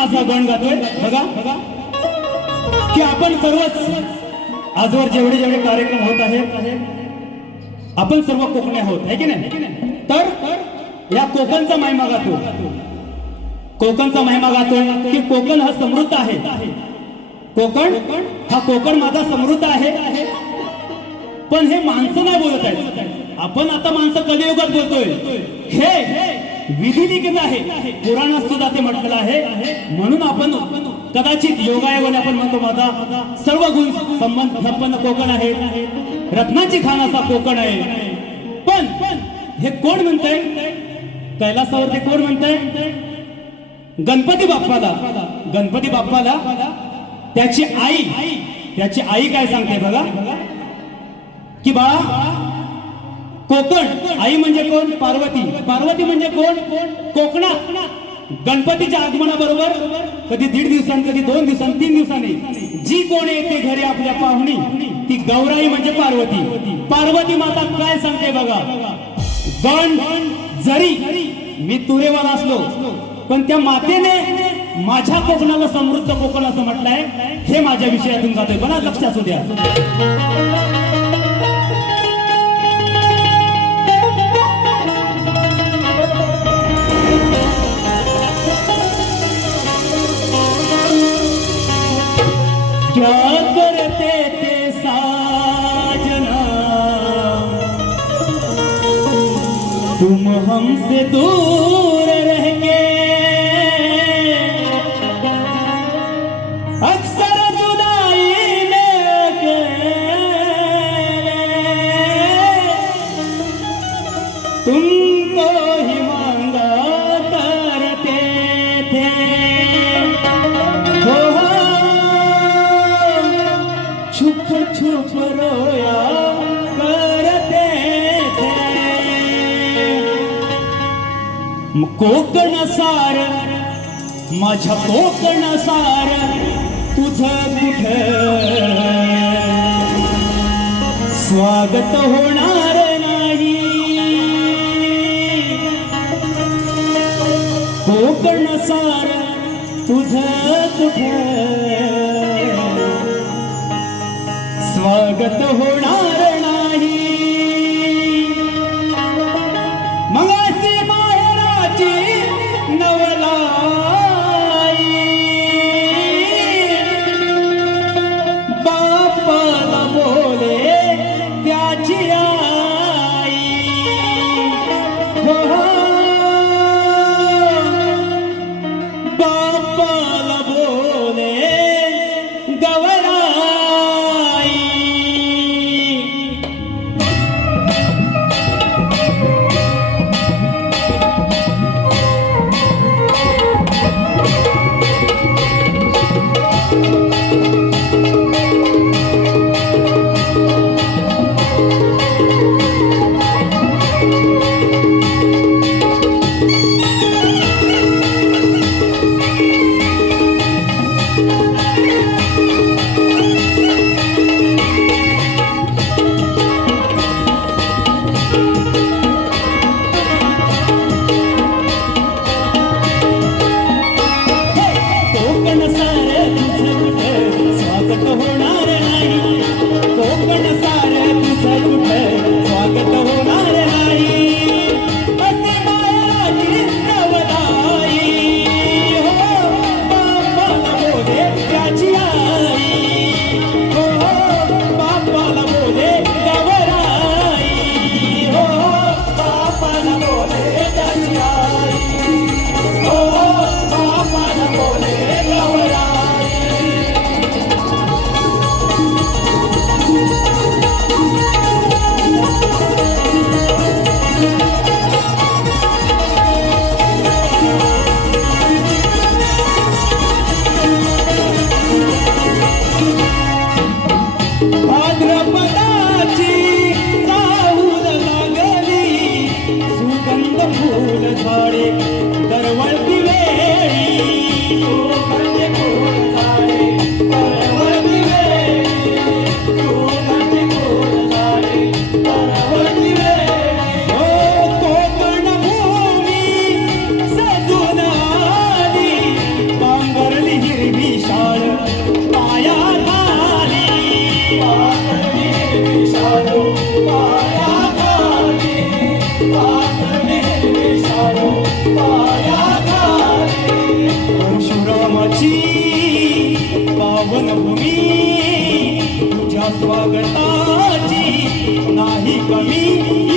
माझा गण गातोय बघा की आपण सर्वच आजवर जेवढे जेवढे कार्यक्रम होत आहेत आपण सर्व कोकणी आहोत है की नाही. तर या कोकणचा महिमा गातो, कोकणचा महिमा गातोय की कोकण हा समृद्ध आहे. कोकण माझा समृद्ध आहे. पण हे माणसं नाही बोलत आहेत. आपण आता माणसं कलियुगात बोलतोय. हे विधी लिखित आहे, पुराणात सुद्धा ते म्हटलेलं आहे. म्हणून आपण कदाचित योगायोगाने आपण म्हणतो माझा सर्व गुण संपन्न कोकण आहे, रत्नाची खान असा कोकण आहे. पण हे कोण म्हणतंय? कैलासावरती कोण म्हणतंय? गणपती बाप्पाला त्याची आई काय सांगते बघा की बाळा कोकण आई म्हणजे कोण? पार्वती म्हणजे कोण? कोकणात गणपतीच्या आगमनाबरोबर कधी 1.5 दिवसांनी, कधी 2 दिवसांनी, 3 दिवसांनी जी कोण येते घरी आपल्या पाहुणी ती गौराई म्हणजे पार्वती माता काय सांगते बघा. गण जरी मी तुरेवाला असलो पण त्या मातेने माझ्या कोकणाला समृद्ध कोकण असं म्हटलंय. हे माझ्या विषयातून जातोय बघा, लक्षात असू द्या. क्या करते थे साजना तुम हमसे दूर रह के, अक्सर जुदाई में अकेले तुमको ही मांगा करते थे. छुप रोया करते थे. कोकण सार माझ्या कोकण सार तुझं कुठे स्वागत होणार नाही. कोकण सार तुझं कुठे स्वागत होणार नाही. मगासी माहेराची नवलाई बापाला बोले त्याची आई. बापाला बोले गवरा. स्वागताची नाही कमी